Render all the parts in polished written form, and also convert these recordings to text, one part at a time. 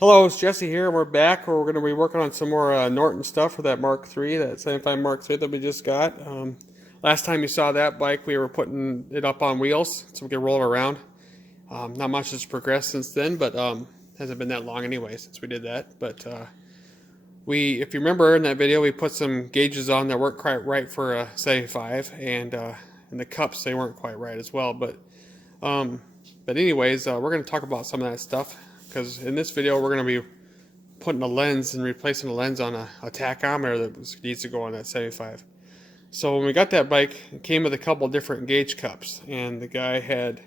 Hello, it's Jesse here. We're back. We're going to be working on some more Norton stuff for that Mark III, that 75 Mark III that we just got. Last time you saw that bike, we were putting it up on wheels so we could roll it around. Not much has progressed since then, but hasn't been that long anyway since we did that. But if you remember in that video, we put some gauges on that weren't quite right for a 75, and in the cups they weren't quite right as well. But anyways, we're going to talk about some of that stuff. Because in this video, we're going to be putting a lens and replacing a lens on a tachometer that needs to go on that 75. So when we got that bike, it came with a couple different gauge cups, and the guy had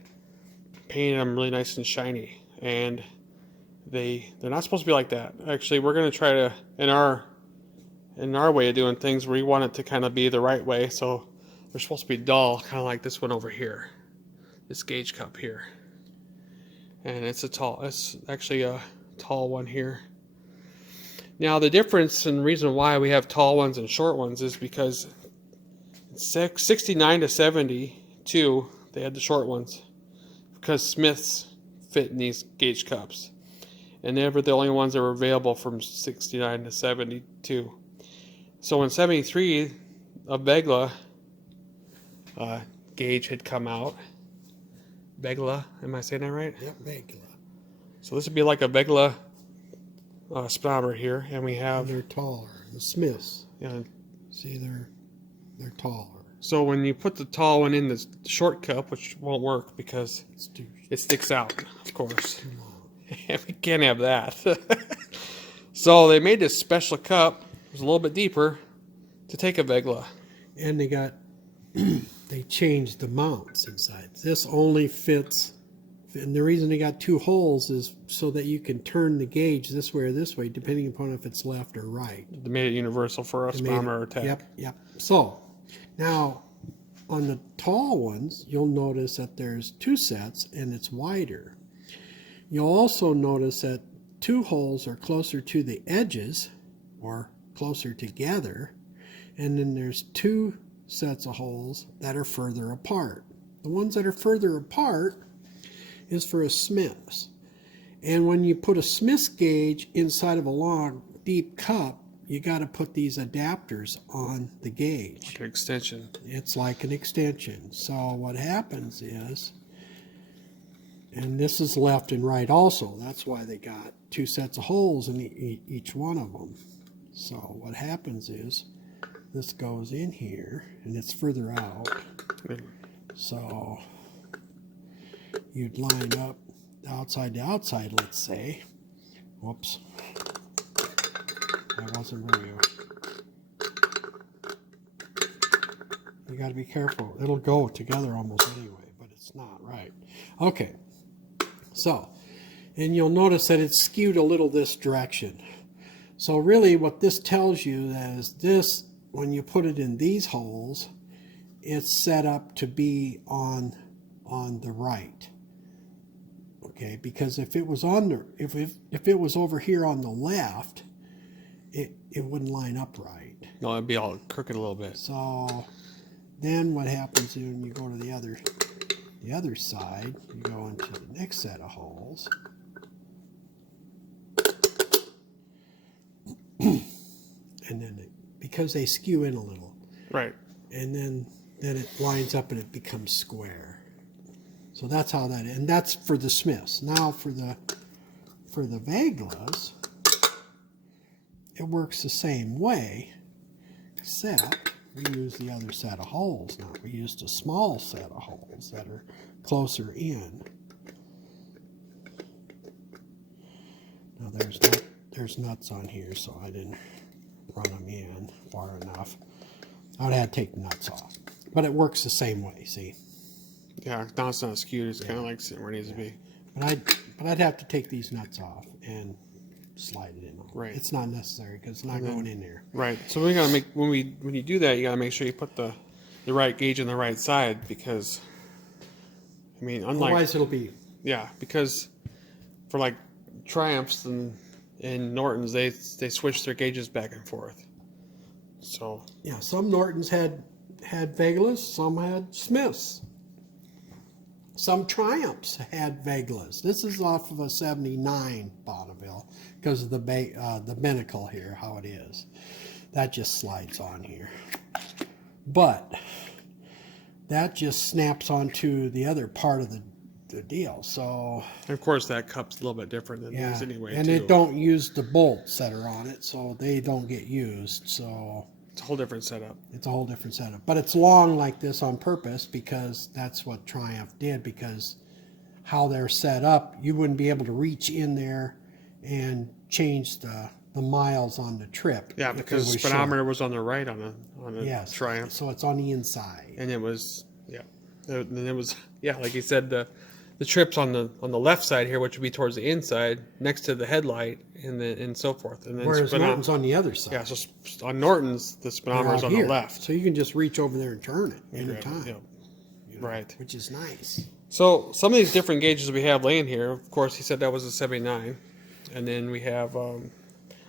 painted them really nice and shiny. And they're not supposed to be like that. Actually, we're going to try to, in our way of doing things, we want it to kind of be the right way. So they're supposed to be dull, kind of like this one over here, this gauge cup here. And it's actually a tall one here. Now the difference and reason why we have tall ones and short ones is because 69 to 72 they had the short ones because Smiths fit in these gauge cups, and they were the only ones that were available from 69 to 72. So in 73 a Vegla gauge had come out. Vegla, am I saying that right? Yep, Vegla. So this would be like a Vegla speedometer here, and we have. And they're taller. The Smiths. Yeah. See, they're taller. So when you put the tall one in the short cup, which won't work because it sticks out, of course, and we can't have that. So they made this special cup. It was a little bit deeper to take a Vegla. And they got. They changed the mounts inside. This only fits, and the reason they got two holes is so that you can turn the gauge this way or this way, depending upon if it's left or right. They made it universal for a speedometer or tach. Yep. So, now, on the tall ones, you'll notice that there's two sets, and it's wider. You'll also notice that two holes are closer to the edges, or closer together, and then there's two sets of holes that are further apart. The ones that are further apart is for a Smith's. And when you put a Smith's gauge inside of a long, deep cup, you got to put these adapters on the gauge. Like an extension. It's like an extension. So what happens is, and this is left and right also, that's why they got two sets of holes in each one of them. So what happens is, this goes in here, and it's further out. So you'd line up outside to outside, let's say. Whoops. That wasn't very good. You got to be careful. It'll go together almost anyway, but it's not right. Okay. So, and you'll notice that it's skewed a little this direction. So really what this tells you is this, when you put it in these holes, it's set up to be on the right. Okay, because if it was on the if it was over here on the left, it wouldn't line up right. No, it'd be all crooked a little bit. So then what happens when you go to the other side, you go into the next set of holes. And then because they skew in a little, right, and then it lines up and it becomes square. So that's how that is. And that's for the Smiths. Now for the Veglas, it works the same way, except we use the other set of holes now. We used a small set of holes that are closer in. Now there's nuts on here, so I didn't run them in far enough. I would have to take the nuts off, but it works the same way. See? Yeah, now it's not skewed. It's kind of like sitting where it needs to be. But I'd have to take these nuts off and slide it in. Right. It's not necessary because it's not going in there. Right. So we gotta make when you do that, you gotta make sure you put the right gauge on the right side, because I mean, unlike Otherwise it'll be. Yeah, because for like Triumphs and Nortons, they switch their gauges back and forth. So Yeah, some Nortons had Veglas, some had Smiths. Some Triumphs had Veglas. This is off of a 79 Bonneville because of the binnacle here, how it is. That just slides on here. But that just snaps onto the other part of the deal. So, of course, that cup's a little bit different than yeah, these anyway. and too. it don't use the bolts that are on it, so they don't get used. So It's a whole different setup. it's a whole different setup. But it's long like this on purpose because that's what Triumph did, because how they're set up, you wouldn't be able to reach in there and change the miles on the trip. Yeah, because the speedometer was on the right on the yes, Triumph. so it's on the inside. And it was, yeah. And it was, yeah, like you said, the trip's on the left side here, which would be towards the inside, next to the headlight, and so forth. And then Whereas Norton's on the other side. Yeah, so on Norton's, the speedometer's on the left. So you can just reach over there and turn it anytime. Yeah. Right. Which is nice. So some of these different gauges we have laying here, of course, he said that was a 79. And then we have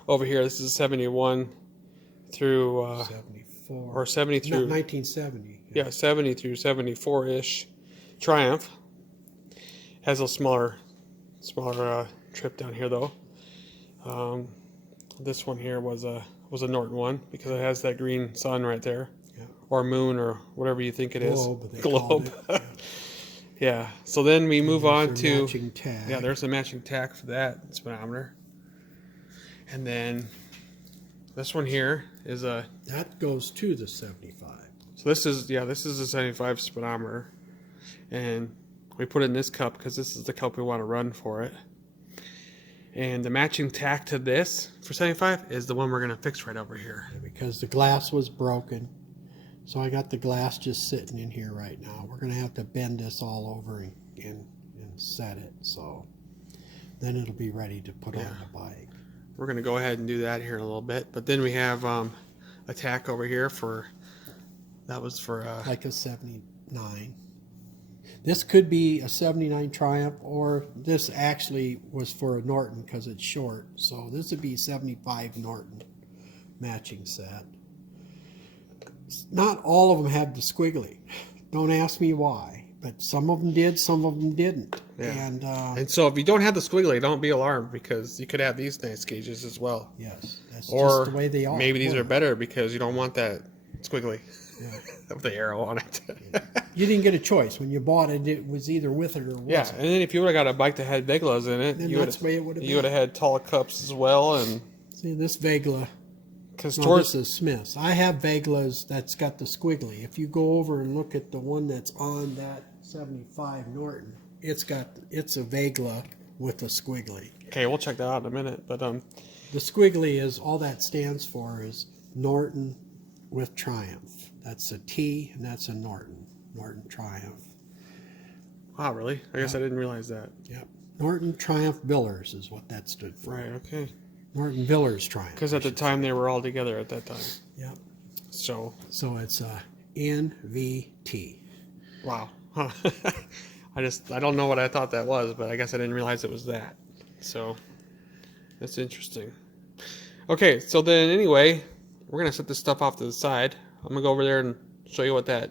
over here, this is a 71 through 74 or 70 through 1970. Yeah, 70 through 74-ish Triumph. Has a smaller trip down here though. This one here was a Norton one because it has that green sun right there, or moon, or whatever you think it is. Globe. Yeah. So then we move on to matching tag. Yeah, there's a matching tag for that speedometer. And then this one here is a that goes to the 75. So this is a 75 speedometer, and we put it in this cup because this is the cup we want to run for it. And the matching tack to this for 75 is the one we're going to fix right over here. Yeah, because the glass was broken. So I got the glass just sitting in here right now. We're going to have to bend this all over and set it. So then it'll be ready to put on the bike. We're going to go ahead and do that here in a little bit. But then we have a tack over here that was for like a 79. This could be a 79 Triumph, or this actually was for a Norton because it's short. So this would be 75 Norton matching set. Not all of them have the squiggly. Don't ask me why, but some of them did, some of them didn't. Yeah. And so if you don't have the squiggly, don't be alarmed, because you could have these nice gauges as well. yes, that's Or just the way they are. maybe these are better because you don't want that squiggly Yeah. with the arrow on it. You didn't get a choice. When you bought it, it was either with it or wasn't. Yeah, and then if you would have got a bike that had Veglas in it, Then you that's the way it would have would have had tall cups as well. And See, this Vegla, because this is Smith's. I have Veglas that's got the squiggly. If you go over and look at the one that's on that 75 Norton, it's a Vegla with a squiggly. okay, we'll check that out in a minute. But The squiggly is all that stands for is Norton with Triumph. That's a T and that's a Norton Triumph. wow, really? I guess I didn't realize that. Yep. Norton Triumph Villers is what that stood for. Right. Okay. Norton Villers Triumph. Because at the time they were all together at that time. Yep. So So it's a NVT. wow. Huh. I don't know what I thought that was, but I guess I didn't realize it was that. So that's interesting. Okay, so then anyway, we're gonna set this stuff off to the side. I'm gonna go over there and show you what that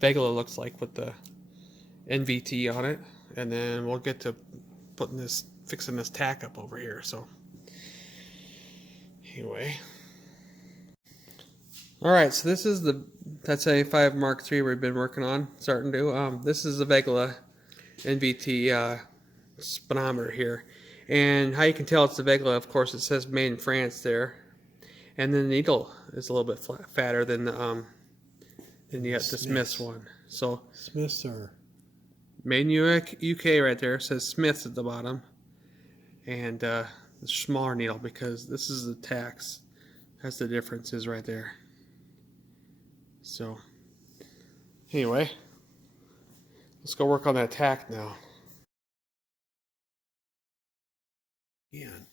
Vegla looks like with the NVT on it, and then we'll get to fixing this tack up over here. So anyway, all right. So this is that 75 Mark III we've been working on, starting to. This is the Vegla NVT speedometer here, and how you can tell it's the Vegla, of course, it says made in France there, and then the needle is a little bit fatter than the Smith's one. So Smith's are made in UK right there. It says Smith's at the bottom, and the smaller needle, because this is the tacks. That's the difference is right there. So anyway, let's go work on that tack now. again.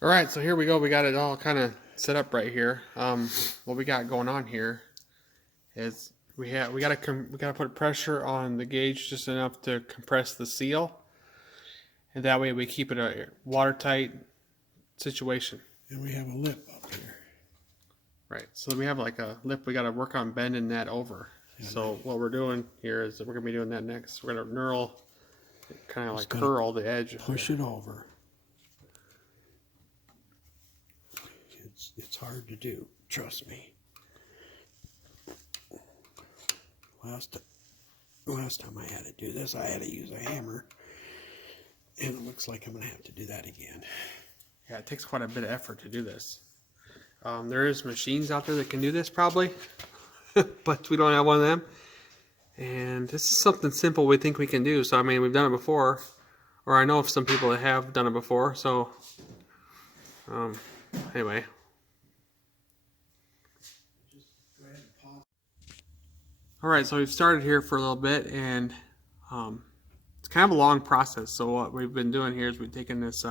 All right, so here we go. We got it all kind of set up right here. What we got going on here is we gotta put pressure on the gauge just enough to compress the seal, and that way we keep it a watertight situation. And we have a lip up here. Right. So we have like a lip. We got to work on bending that over. So what we're doing here is that we're going to be doing that next. We're going to knurl, kind of like gonna curl the edge. Push it over. It's hard to do, trust me. Last time I had to do this, I had to use a hammer, and it looks like I'm going to have to do that again. Yeah, it takes quite a bit of effort to do this. There is machines out there that can do this probably, but we don't have one of them. And this is something simple we think we can do. So I mean, we've done it before, or I know of some people that have done it before. So anyway. Alright, so we've started here for a little bit, and it's kind of a long process. So what we've been doing here is we've taken this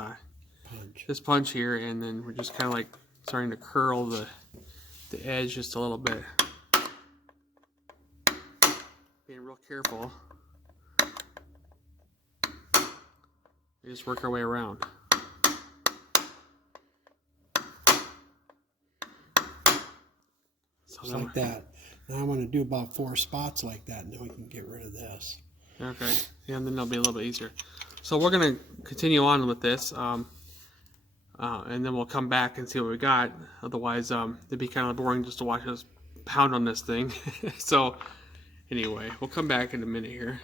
punch here, and then we're just kind of like starting to curl the edge just a little bit. Being real careful. We just work our way around. Just like that. Now I'm going to do about 4 spots like that, and then we can get rid of this. Okay, yeah, and then it'll be a little bit easier. So we're going to continue on with this, and then we'll come back and see what we got. Otherwise, it'd be kind of boring just to watch us pound on this thing. So anyway, we'll come back in a minute here.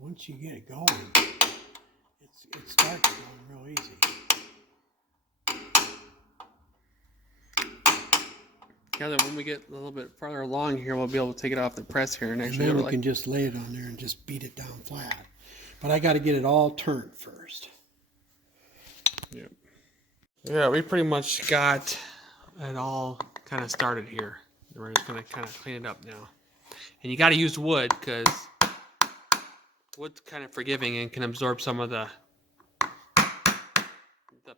Once you get it going, it starts going real easy. Yeah, then when we get a little bit farther along here, we'll be able to take it off the press here and actually And then go we to can just lay it on there and just beat it down flat. But I got to get it all turned first. Yep. Yeah, we pretty much got it all kind of started here. We're just going to kind of clean it up now. And you got to use wood because wood's kind of forgiving and can absorb some of the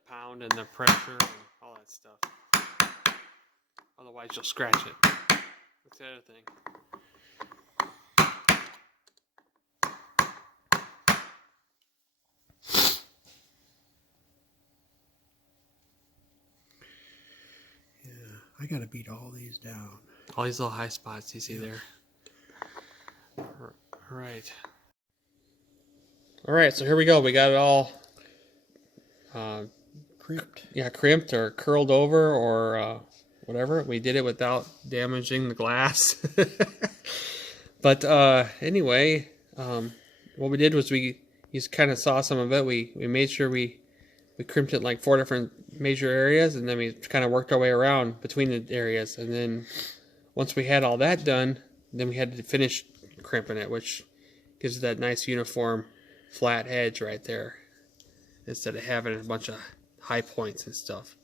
pound and the pressure and all that stuff. Otherwise, you'll scratch it. That's the other thing. Yeah, I got to beat all these down. All these little high spots you see there. Right. All right, so here we go. We got it all Crimped. Yeah, crimped or curled over or whatever. We did it without damaging the glass. But anyway, what we did was you kind of saw some of it. We made sure we crimped it in like 4 different major areas, and then we kind of worked our way around between the areas. And then once we had all that done, then we had to finish crimping it, which gives it that nice uniform flat edge right there, instead of having a bunch of high points and stuff.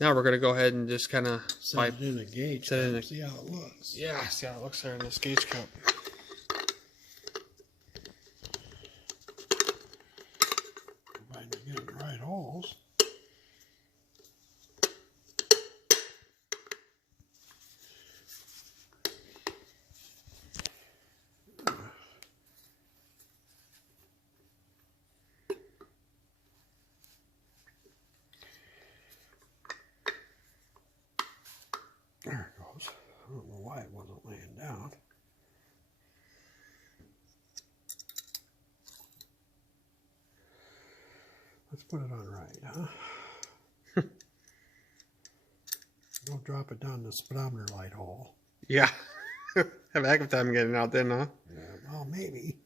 Now we're going to go ahead and just kind of set it in a gauge cup, see how it looks. Yeah, see how it looks there in this gauge cup. Provided you get the right holes. There it goes. I don't know why it wasn't laying down. Let's put it on right, huh? Don't drop it down the speedometer light hole. Yeah. Have a heck of a time getting out then, huh? Yeah, well, maybe.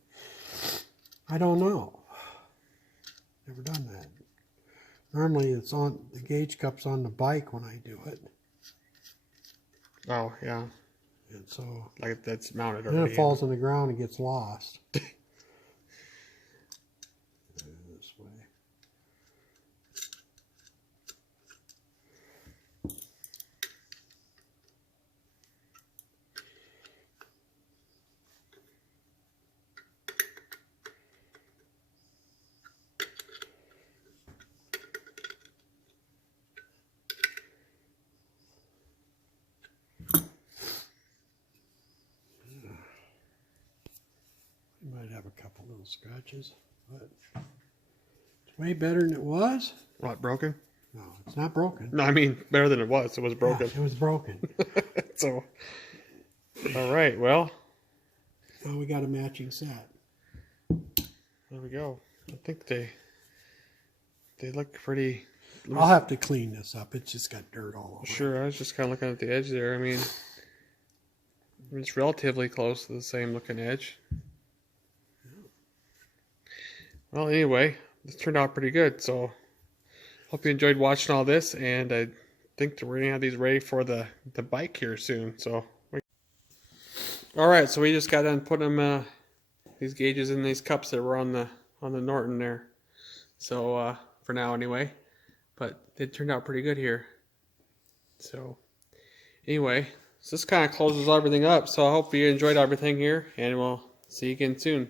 I don't know. Never done that. Normally it's on, the gauge cup's on the bike when I do it. Oh, yeah. And so Like that's mounted then already. it falls on the ground and gets lost. This way. You might have a couple little scratches, but it's way better than it was. What, broken? No, it's not broken. No, I mean better than it was. It was broken. Yeah, it was broken. So, all right. Well, Now we got a matching set. there we go. I think they look pretty. I'll have to clean this up. It's just got dirt all over. Sure, I was just kind of looking at the edge there. I mean, it's relatively close to the same looking edge. Well, anyway, this turned out pretty good. So, hope you enjoyed watching all this, and I think that we're gonna have these ready for the bike here soon. So, all right. So we just got done putting them these gauges in these cups that were on the Norton there. So for now, anyway. But it turned out pretty good here. So anyway, so this kind of closes everything up. So I hope you enjoyed everything here, and we'll see you again soon.